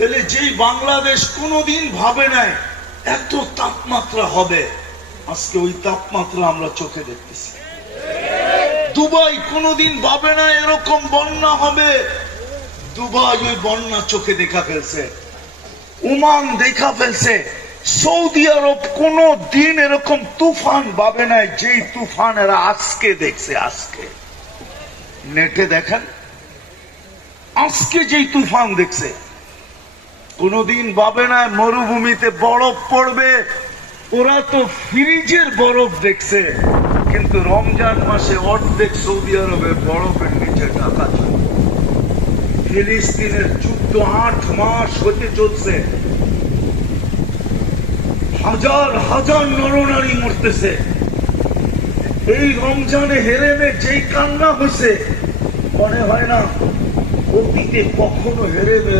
তাহলে যেই বাংলাদেশ কোনোদিন ভাবে নাই এত তাপমাত্রা হবে, আজকে ওই তাপমাত্রা আমরা চোখে দেখতেছি। দুবাই কোনোদিন ভাবে না এরকম বন্যা হবে, দুবাই ওই বন্যা চোখে দেখা ফেলছে। ওমান দেখা ফেলছে। সৌদি আরব কোনো দিন এরকম তুফান ভাবে নাই, যেই তুফান এরা আজকে দেখছে। আজকে নেটে দেখেন, আজকে যেই তুফান দেখছে, কোনদিন ভাবে না মরুভূমিতে বরফ পড়বে। ওরা তো ফ্রিজের বরফ দেখছে, কিন্তু রমজান মাসে অর্ধেক সৌদি আরবের বরফের নিচে ঢাকা ছিল। ফিলিস্তিনের যুদ্ধ 8 মাস হতে চলছে, হাজার হাজার নরনারী মরতেছে। এই রমজানে হেরেমে যেই কান্না হয়েছে, মনে হয় না অতীতে কখনো হেরেমে